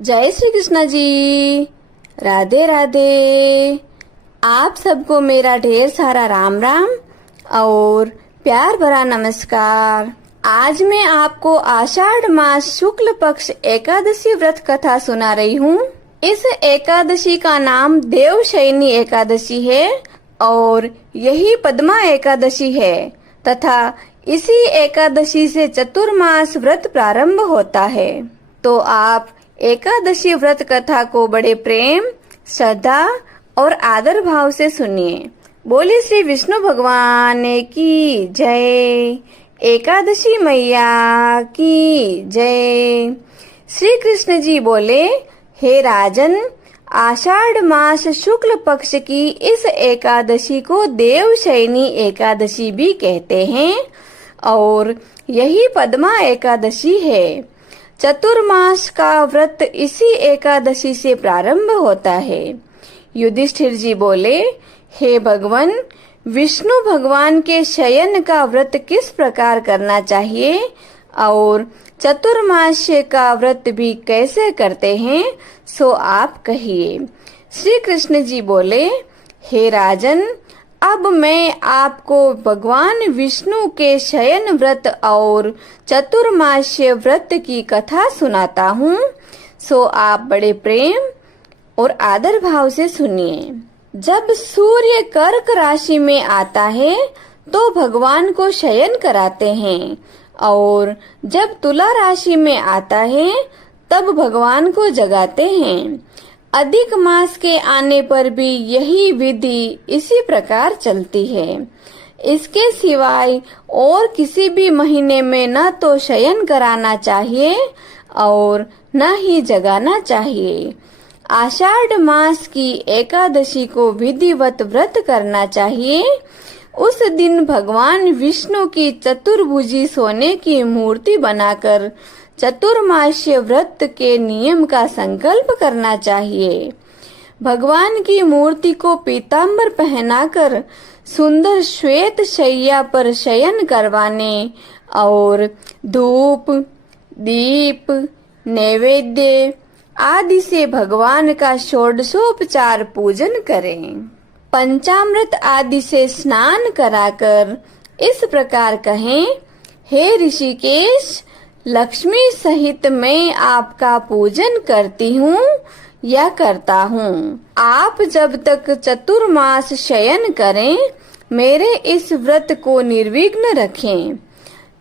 जय श्री कृष्ण जी। राधे राधे। आप सबको मेरा ढेर सारा राम राम और प्यार भरा नमस्कार। आज मैं आपको आषाढ़ मास शुक्ल पक्ष एकादशी व्रत कथा सुना रही हूँ। इस एकादशी का नाम देवशयनी एकादशी है और यही पद्मा एकादशी है तथा इसी एकादशी से चतुर्मास व्रत प्रारंभ होता है। तो आप एकादशी व्रत कथा को बड़े प्रेम, श्रद्धा और आदर भाव से सुनिए। बोले श्री विष्णु भगवान की जय। एकादशी मैया की जय। श्री कृष्ण जी बोले, हे राजन, आषाढ़ मास शुक्ल पक्ष की इस एकादशी को देवशयनी एकादशी भी कहते हैं और यही पद्मा एकादशी है। चतुर्मास का व्रत इसी एकादशी से प्रारंभ होता है। युधिष्ठिर जी बोले, हे भगवान, विष्णु भगवान के शयन का व्रत किस प्रकार करना चाहिए और चतुर्मास्य का व्रत भी कैसे करते हैं, सो आप कहिए। श्री कृष्ण जी बोले, हे राजन, अब मैं आपको भगवान विष्णु के शयन व्रत और चतुर्मास्य व्रत की कथा सुनाता हूँ, सो आप बड़े प्रेम और आदर भाव से सुनिए। जब सूर्य कर्क राशि में आता है तो भगवान को शयन कराते हैं और जब तुला राशि में आता है तब भगवान को जगाते हैं। अधिक मास के आने पर भी यही विधि इसी प्रकार चलती है। इसके सिवाय और किसी भी महीने में न तो शयन कराना चाहिए और न ही जगाना चाहिए। आषाढ़ मास की एकादशी को विधिवत व्रत करना चाहिए। उस दिन भगवान विष्णु की चतुर्भुजी सोने की मूर्ति बनाकर चतुर्मास्य व्रत के नियम का संकल्प करना चाहिए। भगवान की मूर्ति को पीतांबर पहनाकर सुंदर श्वेत शैया पर शयन करवाने और धूप, दीप, नैवेद्य आदि से भगवान का षोडशोपचार पूजन करें। पंचामृत आदि से स्नान कराकर इस प्रकार कहें, हे ऋषिकेश, लक्ष्मी सहित मैं आपका पूजन करती हूँ या करता हूँ। आप जब तक चतुर्मास शयन करें, मेरे इस व्रत को निर्विघ्न रखें।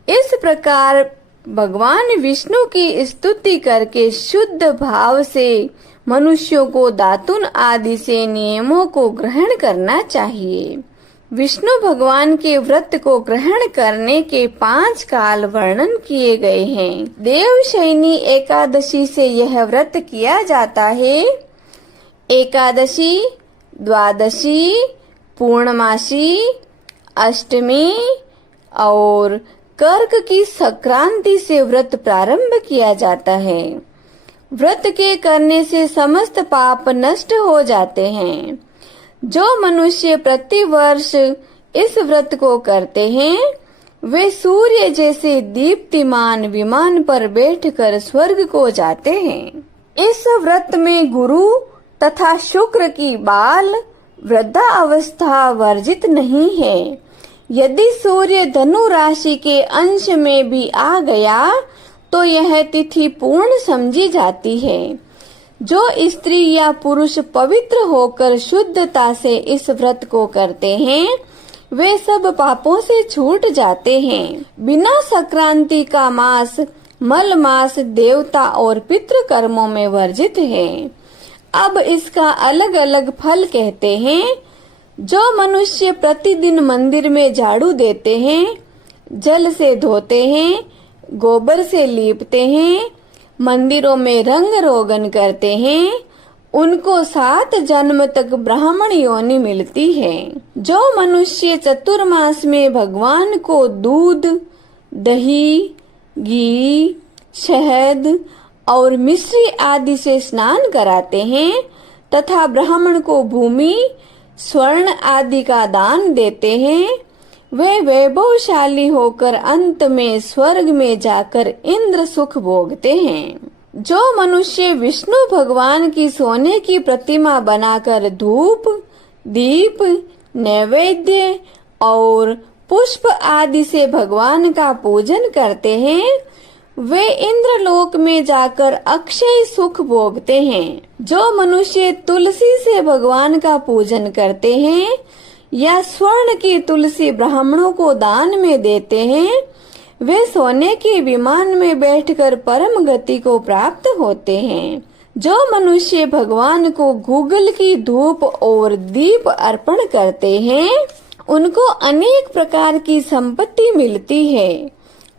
इस प्रकार भगवान विष्णु की स्तुति करके शुद्ध भाव से मनुष्यों को दातुन आदि से नियमों को ग्रहण करना चाहिए। विष्णु भगवान के व्रत को ग्रहण करने के 5 काल वर्णन किए गए हैं। देवशयनी एकादशी से यह व्रत किया जाता है। एकादशी, द्वादशी, पूर्णमासी, अष्टमी और कर्क की संक्रांति से व्रत प्रारंभ किया जाता है। व्रत के करने से समस्त पाप नष्ट हो जाते हैं। जो मनुष्य प्रतिवर्ष इस व्रत को करते हैं वे सूर्य जैसे दीप्तिमान विमान पर बैठकर स्वर्ग को जाते हैं। इस व्रत में गुरु तथा शुक्र की बाल वृद्धा अवस्था वर्जित नहीं है। यदि सूर्य धनु राशि के अंश में भी आ गया तो यह तिथि पूर्ण समझी जाती है। जो स्त्री या पुरुष पवित्र होकर शुद्धता से इस व्रत को करते हैं वे सब पापों से छूट जाते हैं। बिना संक्रांति का मास मल मास देवता और पितृ कर्मों में वर्जित है। अब इसका अलग अलग फल कहते हैं। जो मनुष्य प्रतिदिन मंदिर में झाड़ू देते हैं, जल से धोते हैं, गोबर से लीपते हैं, मंदिरों में रंग रोगन करते हैं, उनको 7 जन्म तक ब्राह्मण योनि मिलती है। जो मनुष्य चतुर्मास में भगवान को दूध, दही, घी, शहद और मिश्री आदि से स्नान कराते हैं तथा ब्राह्मण को भूमि, स्वर्ण आदि का दान देते हैं, वे वैभवशाली होकर अंत में स्वर्ग में जाकर इंद्र सुख भोगते हैं। जो मनुष्य विष्णु भगवान की सोने की प्रतिमा बनाकर धूप, दीप, नैवेद्य और पुष्प आदि से भगवान का पूजन करते हैं, वे इंद्रलोक में जाकर अक्षय सुख भोगते हैं। जो मनुष्य तुलसी से भगवान का पूजन करते हैं या स्वर्ण की तुलसी ब्राह्मणों को दान में देते हैं, वे सोने के विमान में बैठकर परम गति को प्राप्त होते हैं। जो मनुष्य भगवान को गूगल की धूप और दीप अर्पण करते हैं, उनको अनेक प्रकार की संपत्ति मिलती है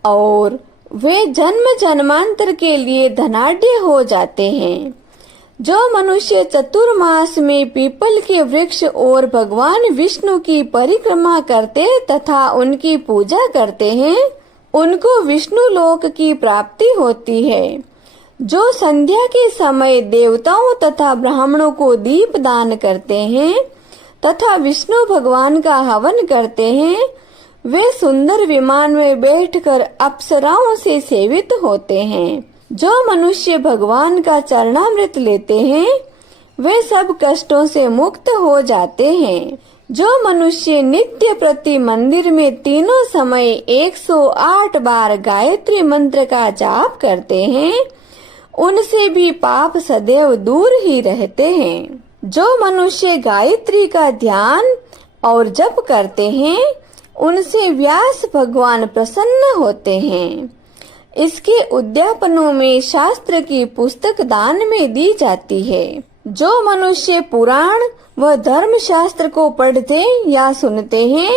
और वे जन्म जन्मांतर के लिए धनाढ्य हो जाते हैं। जो मनुष्य चतुर्मास में पीपल के वृक्ष और भगवान विष्णु की परिक्रमा करते तथा उनकी पूजा करते हैं, उनको विष्णु लोक की प्राप्ति होती है। जो संध्या के समय देवताओं तथा ब्राह्मणों को दीप दान करते हैं तथा विष्णु भगवान का हवन करते हैं, वे सुंदर विमान में बैठकर अप्सराओं से सेवित होते हैं। जो मनुष्य भगवान का चरणामृत लेते हैं, वे सब कष्टों से मुक्त हो जाते हैं। जो मनुष्य नित्य प्रति मंदिर में तीनों समय 108 बार गायत्री मंत्र का जाप करते हैं, उनसे भी पाप सदैव दूर ही रहते हैं। जो मनुष्य गायत्री का ध्यान और जप करते हैं, उनसे व्यास भगवान प्रसन्न होते हैं। इसके उद्यापनों में शास्त्र की पुस्तक दान में दी जाती है। जो मनुष्य पुराण व धर्म शास्त्र को पढ़ते या सुनते हैं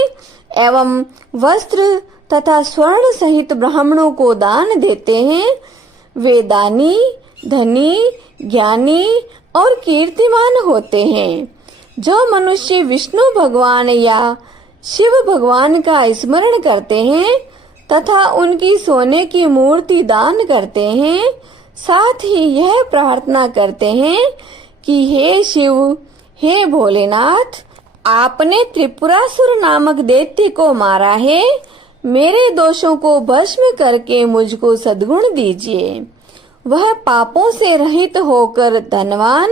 एवं वस्त्र तथा स्वर्ण सहित ब्राह्मणों को दान देते हैं, वे दानी, धनी, ज्ञानी और कीर्तिमान होते हैं। जो मनुष्य विष्णु भगवान या शिव भगवान का स्मरण करते हैं तथा उनकी सोने की मूर्ति दान करते हैं, साथ ही यह प्रार्थना करते हैं कि हे शिव, हे भोलेनाथ, आपने त्रिपुरासुर नामक दैत्य को मारा है, मेरे दोषों को भस्म करके मुझको सद्गुण दीजिए। वह पापों से रहित होकर धनवान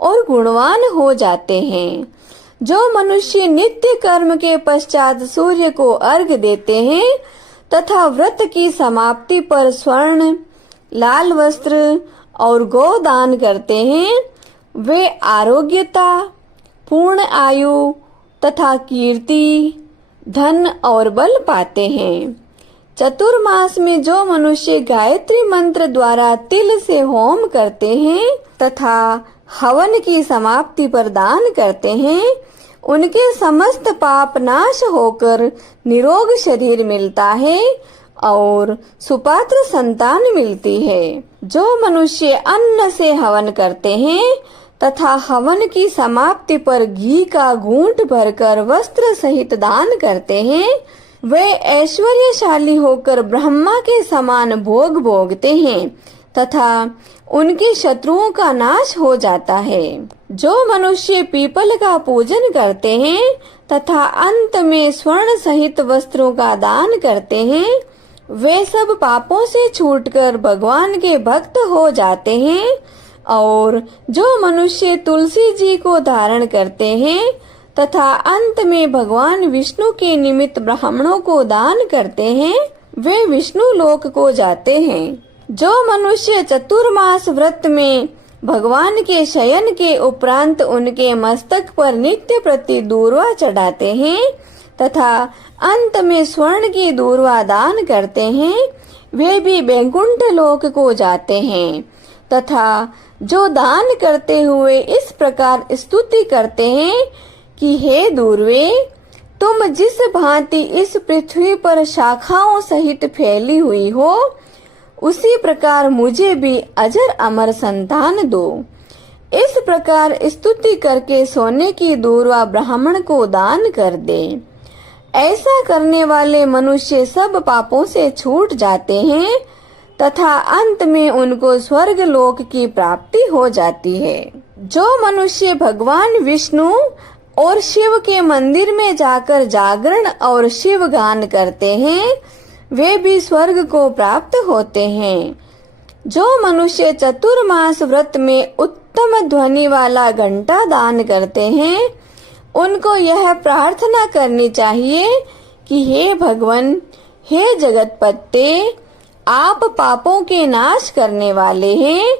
और गुणवान हो जाते हैं। जो मनुष्य नित्य कर्म के पश्चात सूर्य को अर्घ्य देते हैं तथा व्रत की समाप्ति पर स्वर्ण, लाल वस्त्र और गोदान करते हैं, वे आरोग्यता, पूर्ण आयु तथा कीर्ति, धन और बल पाते हैं। चतुर्मास में जो मनुष्य गायत्री मंत्र द्वारा तिल से होम करते हैं तथा हवन की समाप्ति पर दान करते हैं, उनके समस्त पाप नाश होकर निरोग शरीर मिलता है और सुपात्र संतान मिलती है। जो मनुष्य अन्न से हवन करते हैं तथा हवन की समाप्ति पर घी का घूंट भरकर वस्त्र सहित दान करते हैं, वे ऐश्वर्यशाली होकर ब्रह्मा के समान भोग भोगते हैं तथा उनके शत्रुओं का नाश हो जाता है। जो मनुष्य पीपल का पूजन करते हैं तथा अंत में स्वर्ण सहित वस्त्रों का दान करते हैं, वे सब पापों से छूटकर भगवान के भक्त हो जाते हैं। और जो मनुष्य तुलसी जी को धारण करते हैं तथा अंत में भगवान विष्णु के निमित्त ब्राह्मणों को दान करते हैं, वे विष्णु लोक को जाते हैं। जो मनुष्य चतुर्मास व्रत में भगवान के शयन के उपरांत उनके मस्तक पर नित्य प्रति दूर्वा चढ़ाते हैं तथा अंत में स्वर्ण की दूर्वा दान करते हैं, वे भी वैकुंठ लोक को जाते हैं। तथा जो दान करते हुए इस प्रकार स्तुति करते हैं कि हे दूर्वे, तुम जिस भांति इस पृथ्वी पर शाखाओं सहित फैली हुई हो, उसी प्रकार मुझे भी अजर अमर संतान दो। इस प्रकार स्तुति करके सोने की दूर्वा ब्राह्मण को दान कर दे। ऐसा करने वाले मनुष्य सब पापों से छूट जाते हैं तथा अंत में उनको स्वर्ग लोक की प्राप्ति हो जाती है। जो मनुष्य भगवान विष्णु और शिव के मंदिर में जाकर जागरण और शिव गान करते हैं, वे भी स्वर्ग को प्राप्त होते हैं। जो मनुष्य चतुर्मास व्रत में उत्तम ध्वनि वाला घंटा दान करते हैं, उनको यह प्रार्थना करनी चाहिए कि हे भगवान, हे जगतपते, आप पापों के नाश करने वाले हैं।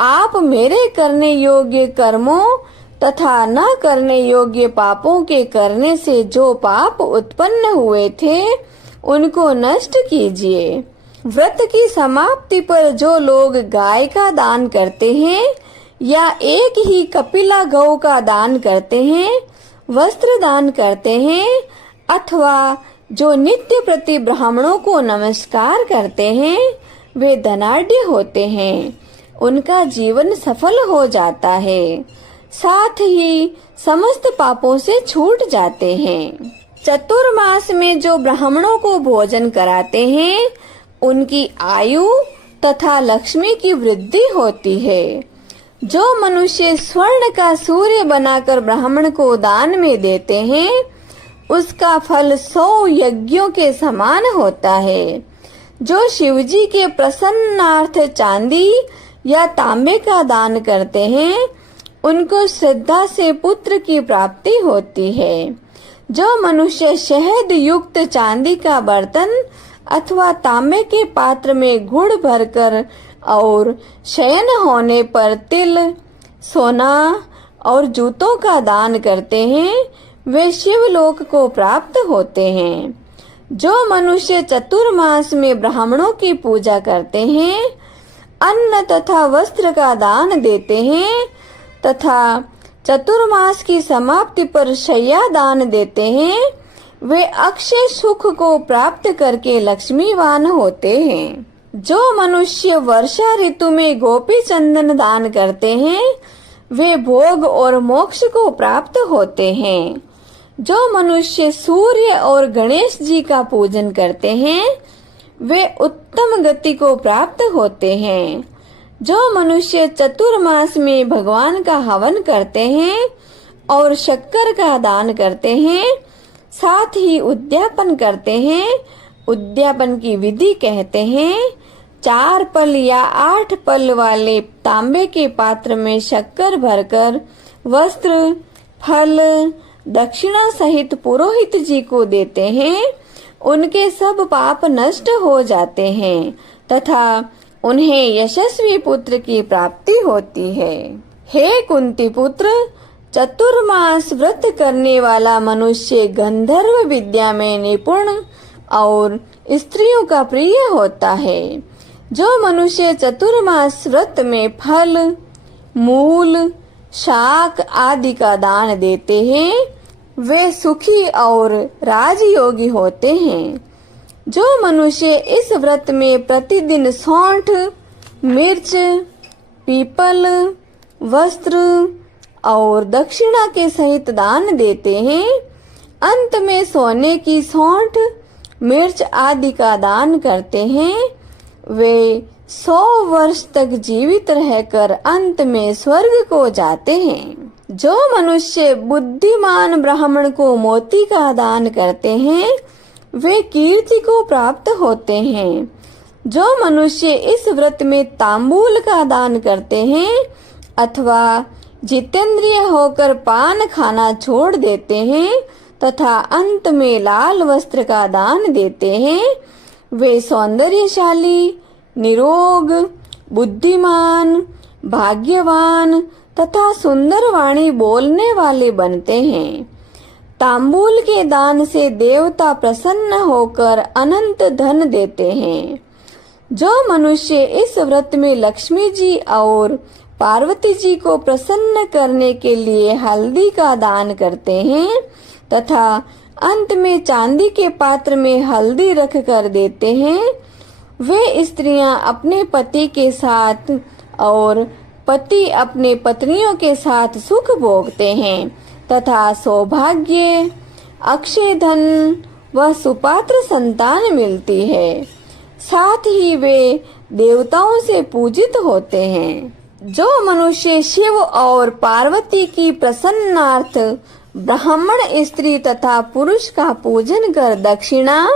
आप मेरे करने योग्य कर्मों तथा न करने योग्य पापों के करने से जो पाप उत्पन्न हुए थे, उनको नष्ट कीजिए। व्रत की समाप्ति पर जो लोग गाय का दान करते हैं या एक ही कपिला गौ का दान करते हैं, वस्त्र दान करते हैं, अथवा जो नित्य प्रति ब्राह्मणों को नमस्कार करते हैं, वे धनाढ्य होते हैं। उनका जीवन सफल हो जाता है, साथ ही समस्त पापों से छूट जाते हैं। चतुर्मास में जो ब्राह्मणों को भोजन कराते हैं, उनकी आयु तथा लक्ष्मी की वृद्धि होती है। जो मनुष्य स्वर्ण का सूर्य बनाकर ब्राह्मण को दान में देते हैं, उसका फल 100 यज्ञों के समान होता है। जो शिवजी के प्रसन्नार्थ चांदी या तांबे का दान करते हैं, उनको श्रद्धा से पुत्र की प्राप्ति होती है। जो मनुष्य शहद युक्त चांदी का बर्तन अथवा तांबे के पात्र में गुड़ भरकर और शयन होने पर तिल, सोना और जूतों का दान करते हैं, वे शिवलोक को प्राप्त होते हैं। जो मनुष्य चतुर्मास में ब्राह्मणों की पूजा करते हैं, अन्न तथा वस्त्र का दान देते हैं तथा चतुर्मास की समाप्ति पर शय्या दान देते हैं, वे अक्षय सुख को प्राप्त करके लक्ष्मीवान होते हैं। जो मनुष्य वर्षा ऋतु में गोपी चंदन दान करते हैं, वे भोग और मोक्ष को प्राप्त होते हैं। जो मनुष्य सूर्य और गणेश जी का पूजन करते हैं, वे उत्तम गति को प्राप्त होते हैं। जो मनुष्य चतुर्मास में भगवान का हवन करते हैं और शक्कर का दान करते हैं, साथ ही उद्यापन करते हैं, उद्यापन की विधि कहते हैं, 4 पल या 8 पल वाले तांबे के पात्र में शक्कर भरकर वस्त्र, फल, दक्षिणा सहित पुरोहित जी को देते हैं, उनके सब पाप नष्ट हो जाते हैं तथा उन्हें यशस्वी पुत्र की प्राप्ति होती है। हे कुंती पुत्र, चतुर्मास व्रत करने वाला मनुष्य गंधर्व विद्या में निपुण और स्त्रियों का प्रिय होता है। जो मनुष्य चतुर्मास व्रत में फल, मूल, शाक आदि का दान देते हैं, वे सुखी और राजयोगी होते हैं। जो मनुष्य इस व्रत में प्रतिदिन सौंठ, मिर्च, पीपल, वस्त्र और दक्षिणा के सहित दान देते हैं, अंत में सोने की सौंठ, मिर्च आदि का दान करते हैं, वे 100 वर्ष तक जीवित रहकर अंत में स्वर्ग को जाते हैं। जो मनुष्य बुद्धिमान ब्राह्मण को मोती का दान करते हैं, वे कीर्ति को प्राप्त होते हैं। जो मनुष्य इस व्रत में तांबूल का दान करते हैं अथवा जितेंद्रिय होकर पान खाना छोड़ देते हैं तथा अंत में लाल वस्त्र का दान देते हैं, वे सौंदर्यशाली, निरोग, बुद्धिमान, भाग्यवान तथा सुंदर वाणी बोलने वाले बनते हैं। तांबूल के दान से देवता प्रसन्न होकर अनंत धन देते हैं। जो मनुष्य इस व्रत में लक्ष्मी जी और पार्वती जी को प्रसन्न करने के लिए हल्दी का दान करते हैं तथा अंत में चांदी के पात्र में हल्दी रख कर देते हैं, वे स्त्रियां अपने पति के साथ और पति अपने पत्नियों के साथ सुख भोगते हैं तथा सौभाग्य, अक्षय धन व सुपात्र संतान मिलती है। साथ ही वे देवताओं से पूजित होते हैं। जो मनुष्य शिव और पार्वती की प्रसन्नार्थ ब्राह्मण स्त्री तथा पुरुष का पूजन कर दक्षिणा,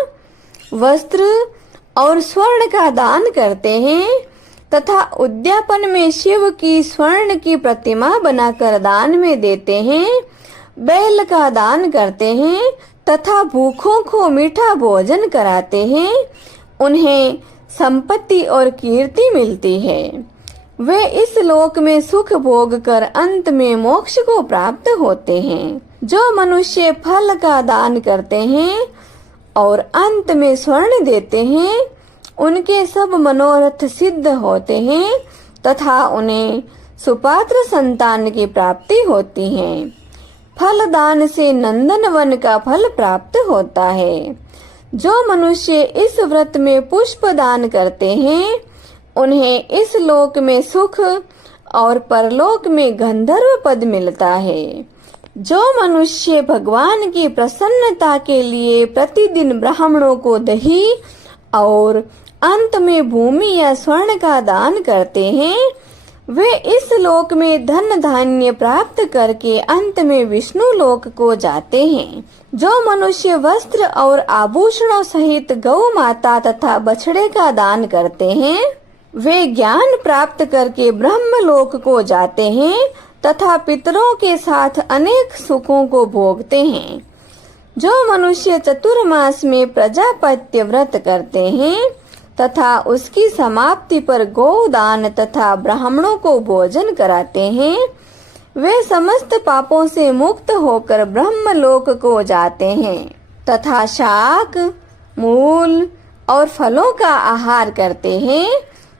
वस्त्र और स्वर्ण का दान करते हैं, तथा उद्यापन में शिव की स्वर्ण की प्रतिमा बनाकर दान में देते हैं, बैल का दान करते हैं तथा भूखों को मीठा भोजन कराते हैं, उन्हें संपत्ति और कीर्ति मिलती है। वे इस लोक में सुख भोग कर अंत में मोक्ष को प्राप्त होते हैं। जो मनुष्य फल का दान करते हैं और अंत में स्वर्ण देते हैं, उनके सब मनोरथ सिद्ध होते हैं तथा उन्हें सुपात्र संतान की प्राप्ति होती है। फल दान से नंदन वन का फल प्राप्त होता है। जो मनुष्य इस व्रत में पुष्प दान करते हैं, उन्हें इस लोक में सुख और परलोक में गंधर्व पद मिलता है। जो मनुष्य भगवान की प्रसन्नता के लिए प्रतिदिन ब्राह्मणों को दही और अंत में भूमि या स्वर्ण का दान करते हैं, वे इस लोक में धन धान्य प्राप्त करके अंत में विष्णु लोक को जाते हैं। जो मनुष्य वस्त्र और आभूषणों सहित गौ माता तथा बछड़े का दान करते हैं, वे ज्ञान प्राप्त करके ब्रह्म लोक को जाते हैं तथा पितरों के साथ अनेक सुखों को भोगते हैं। जो मनुष्य चतुर्मास में प्रजापत्य व्रत करते हैं तथा उसकी समाप्ति पर गोदान तथा ब्राह्मणों को भोजन कराते हैं, वे समस्त पापों से मुक्त होकर ब्रह्म लोक को जाते हैं तथा शाक, मूल और फलों का आहार करते हैं,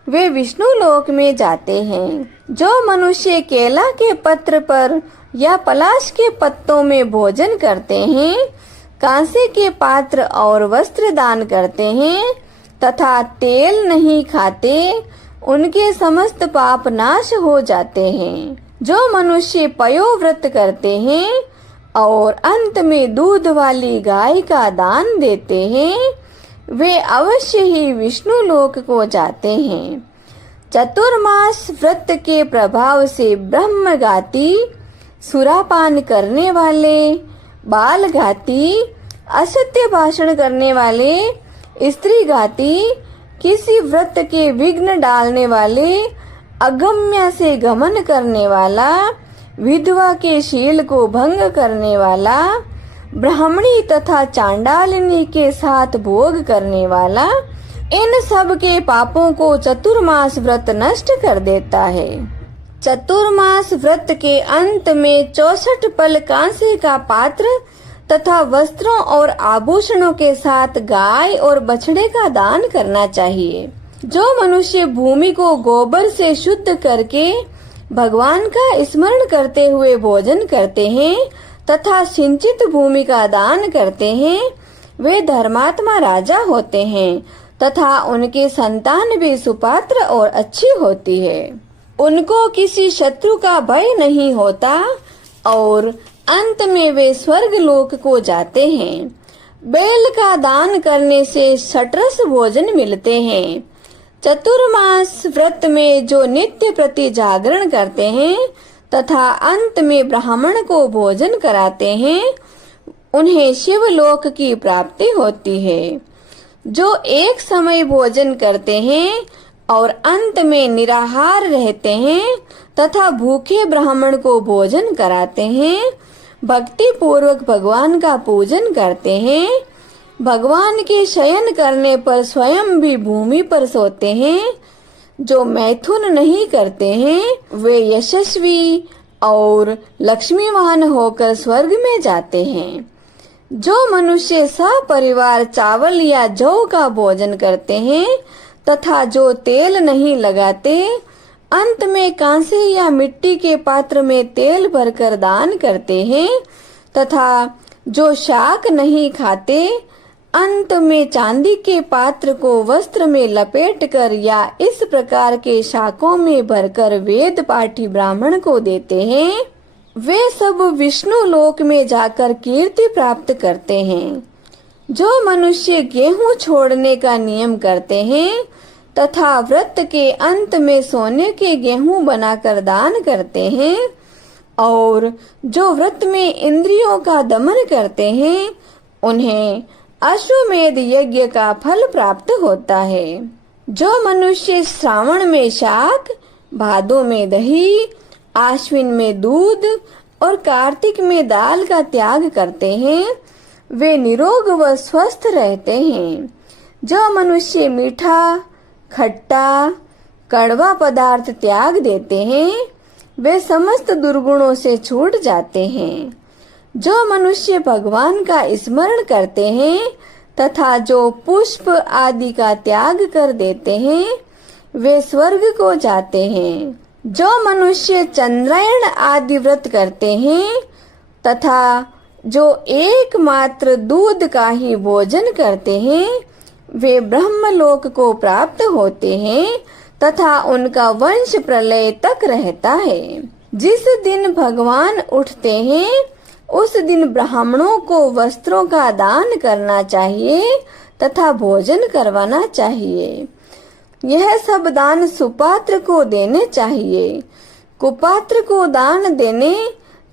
वे विष्णु लोक में जाते हैं। जो मनुष्य केला के पत्र पर या पलाश के पत्तों में भोजन करते हैं, कांसे के पात्र और वस्त्र दान करते हैं तथा तेल नहीं खाते, उनके समस्त पाप नाश हो जाते हैं। जो मनुष्य पयोव्रत करते हैं और अंत में दूध वाली गाय का दान देते हैं, वे अवश्य ही विष्णु लोक को जाते हैं। चतुर्मास व्रत के प्रभाव से ब्रह्मघाती, सुरापान करने वाले, बालघाती, असत्य भाषण करने वाले, स्त्री घाती, किसी व्रत के विघ्न डालने वाले, अगम्य से गमन करने वाला, विधवा के शील को भंग करने वाला, ब्राह्मणी तथा चांडालिनी के साथ भोग करने वाला, इन सब के पापों को चतुर्मास व्रत नष्ट कर देता है। चतुर्मास व्रत के अंत में 64 पल कांसे का पात्र तथा वस्त्रों और आभूषणों के साथ गाय और बछड़े का दान करना चाहिए। जो मनुष्य भूमि को गोबर से शुद्ध करके भगवान का स्मरण करते हुए भोजन करते हैं तथा सिंचित भूमि का दान करते हैं, वे धर्मात्मा राजा होते हैं तथा उनके संतान भी सुपात्र और अच्छी होती है। उनको किसी शत्रु का भय नहीं होता और अंत में वे स्वर्ग लोक को जाते हैं। बैल का दान करने से षट्रस भोजन मिलते हैं। चतुर्मास व्रत में जो नित्य प्रति जागरण करते हैं तथा अंत में ब्राह्मण को भोजन कराते हैं, उन्हें शिवलोक की प्राप्ति होती है। जो एक समय भोजन करते हैं और अंत में निराहार रहते हैं तथा भूखे ब्राह्मण को भोजन कराते हैं, भक्ति पूर्वक भगवान का पूजन करते हैं, भगवान के शयन करने पर स्वयं भी भूमि पर सोते हैं, जो मैथुन नहीं करते हैं, वे यशस्वी और लक्ष्मीवान होकर स्वर्ग में जाते हैं। जो मनुष्य सपरिवार चावल या जौ का भोजन करते हैं तथा जो तेल नहीं लगाते, अंत में कांसे या मिट्टी के पात्र में तेल भरकर दान करते हैं तथा जो शाक नहीं खाते, अंत में चांदी के पात्र को वस्त्र में लपेटकर या इस प्रकार के शाकों में भरकर वेद पाठी ब्राह्मण को देते हैं, वे सब विष्णु लोक में जाकर कीर्ति प्राप्त करते हैं। जो मनुष्य गेहूं छोड़ने का नियम करते हैं तथा व्रत के अंत में सोने के गेहूं बनाकर दान करते हैं और जो व्रत में इंद्रियों का दमन करते हैं, उन्हें अश्वमेध यज्ञ का फल प्राप्त होता है। जो मनुष्य श्रावण में शाक, भादों में दही, आश्विन में दूध और कार्तिक में दाल का त्याग करते हैं, वे निरोग व स्वस्थ रहते हैं। जो मनुष्य मीठा, खट्टा, कड़वा पदार्थ त्याग देते हैं, वे समस्त दुर्गुणों से छूट जाते हैं। जो मनुष्य भगवान का स्मरण करते हैं तथा जो पुष्प आदि का त्याग कर देते हैं, वे स्वर्ग को जाते हैं। जो मनुष्य चंद्रायण आदि व्रत करते हैं तथा जो एकमात्र दूध का ही भोजन करते हैं, वे ब्रह्मलोक को प्राप्त होते हैं तथा उनका वंश प्रलय तक रहता है। जिस दिन भगवान उठते हैं उस दिन ब्राह्मणों को वस्त्रों का दान करना चाहिए तथा भोजन करवाना चाहिए। यह सब दान सुपात्र को देने चाहिए। कुपात्र को दान देने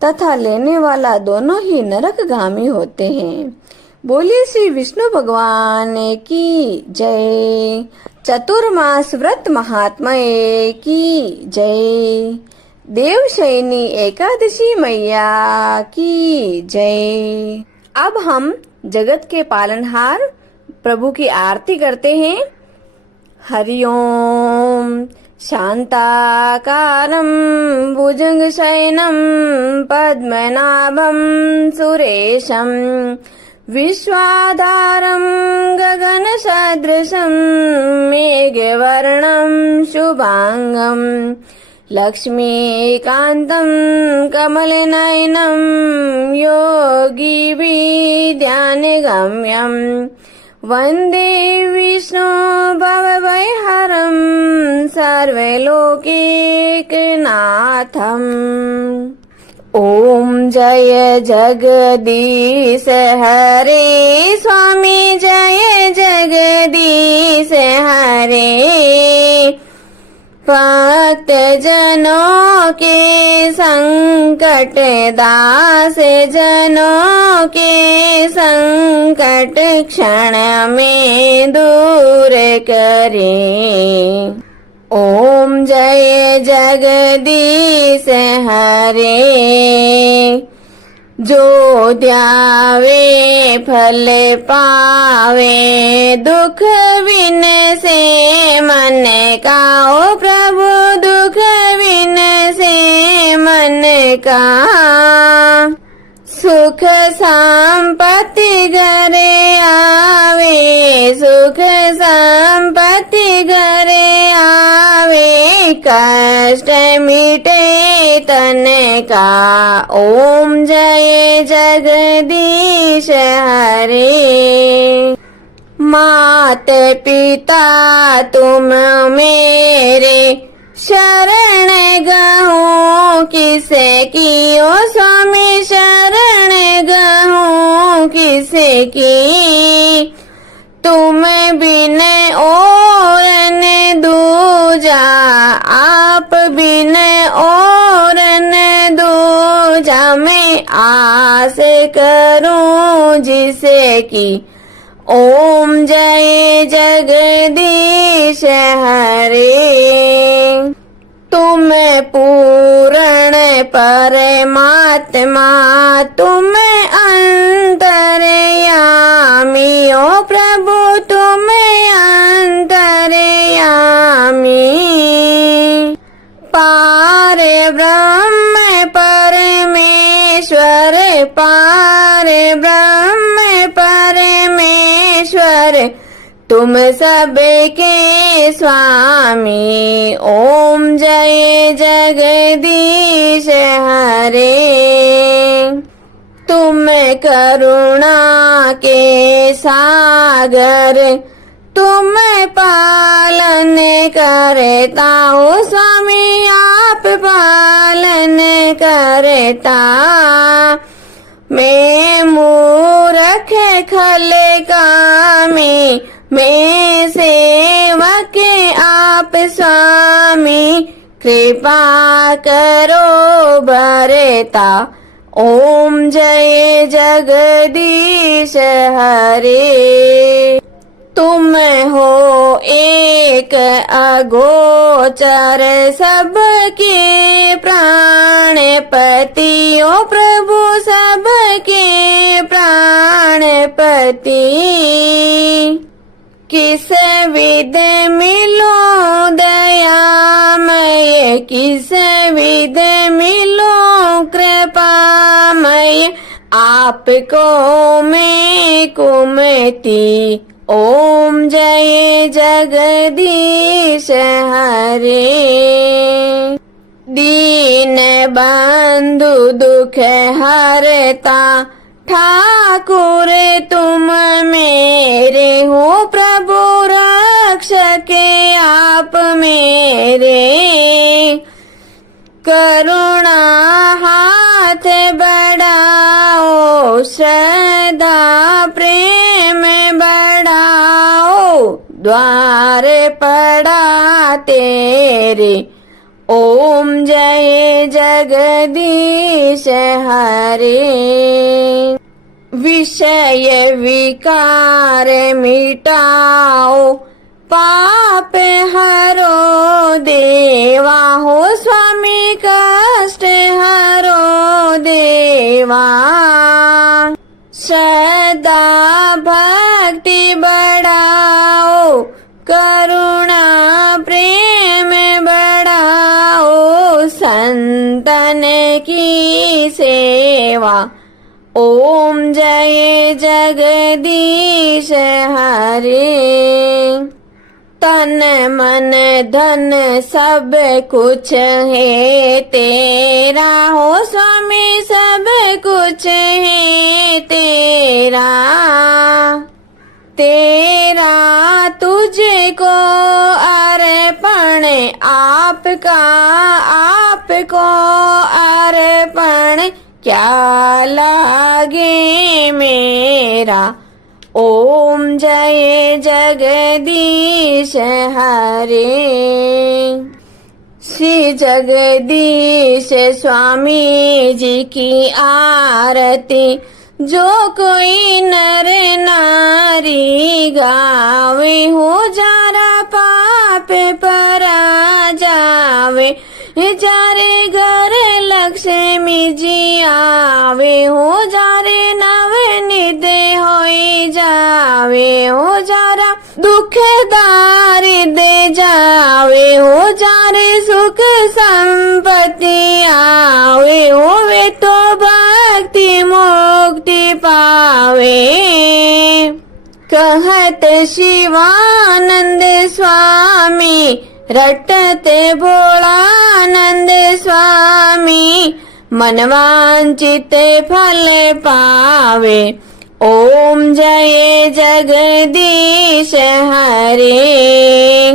तथा लेने वाला दोनों ही नरकगामी होते हैं। बोलिए श्री विष्णु भगवान की जय। चतुर्मास व्रत महात्म्य की जय। देवशयनी एकादशी मैया की जय। अब हम जगत के पालनहार प्रभु की आरती करते हैं। हरि ओम। शांताकारं भुजगशयनं पद्मनाभं सुरेशं विश्वाधारं गगनसदृशं मेघवर्णं शुभांगं लक्ष्मीकान्तं कमलनयनं योगिभिर्ध्यानगम्यं वन्दे विष्णु भवभयहरं सर्वलोकैकनाथम्। ओम जय जगदीश हरे स्वामी, जय जगदीश हरे। भक्त जनों के संकट, दास जनों के संकट क्षण में दूर करे। ओम जय जगदीश हरे। जो ध्यावे फल पावे, दुख बिन से मन का। ओ प्रभु दुख बिन से मन का। सुख संपत्ति घरे आवे, सुख संपत्ति घरे आवे, कष्ट मिटे तन का। ओम जय जगदीश हरे। मात पिता तुम मेरे, शरण गहूँ किसे की। ओ स्वामी शरण गहूँ किसे की। तुम बिन और न दूजा, आप बिन और न दूजा। मैं आस करूं जिसे की। ओम जय जगदीश हरे। तुम पूर्ण परमात्मा, तुम अंतर्यामी। ओ प्रभु तुम अंतर्यामी। पार ब्रह्म परमेश्वर, पार ब्रह्म परमेश्वर, तुम सबके स्वामी। ओम जय जगदीश हरे। तुम करुणा के सागर, तुम पालन करता। ओ स्वामी आप पालन करता। मैं मूर्ख खल कामी, मैं सेवक आप स्वामी। कृपा करो भरता। ओम जय जगदीश हरे। तुम हो एक अगोचर सबके प्राणपति, ओ प्रभु सबके प्राणपति। किस विध मिलो दयामय, किस विध मिलो कृपामय, आपको मैं कुमति। ओम जय जगदीश हरे। दीन बंधु दुख हरता ठाकुर तुम मेरे हो, प्रभु रक्षक आप मेरे। करुणा हाथ बढ़ाओ, श्रद्धा प्रेम बढ़ाओ, द्वार पड़ा तेरे। ओम जय जगदीश हरे। विषय विकार मिटाओ, पाप हरो देवा हो, स्वामी कष्ट हरो देवा। श्रद्धा भक्ति बढ़ाओ, करुणा प्रेम बढ़ाओ, संतन की सेवा। ओम जय जगदीश हरे। तन मन धन सब कुछ है तेरा हो, स्वामी सब कुछ है तेरा। तेरा तुझको अर्पण आपका, आपको अर्पण क्या लागे मेरा। ओम जय जगदीश हरे। श्री जगदीश स्वामी जी की आरती जो कोई नर नारी गावे हो, जारा पाप परा जावे, जारे घर लक्ष्मी जी आवे हो, जारे नवनिध होई जावे हो, जारा दुख दारिद्र जावे हो, जारे सुख संपत्ति आवे हो, वे तो भक्ति मुक्ति पावे। कहत शिवानंद स्वामी, रटते भोलानंद स्वामी, मनवांचित फल पावे। ओम जय जगदीश हरे।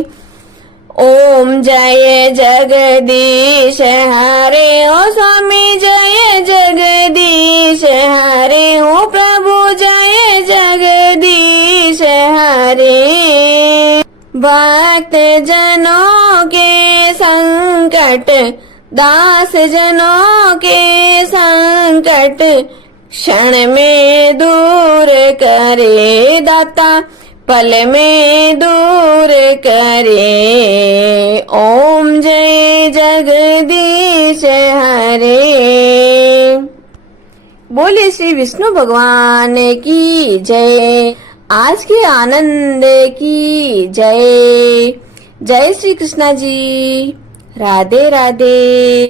ओम जय जगदीश हरे। ओ स्वामी जय जगदीश हरे, ओ प्रभु जय जगदीश हरे। भक्त जनों के संकट, दास जनों के संकट, क्षण में दूर करे दाता, पल में दूर करे। ओम जय जगदीश हरे। बोले श्री विष्णु भगवान की जय। आज के आनंद की जय। जय श्री कृष्णा जी। राधे राधे।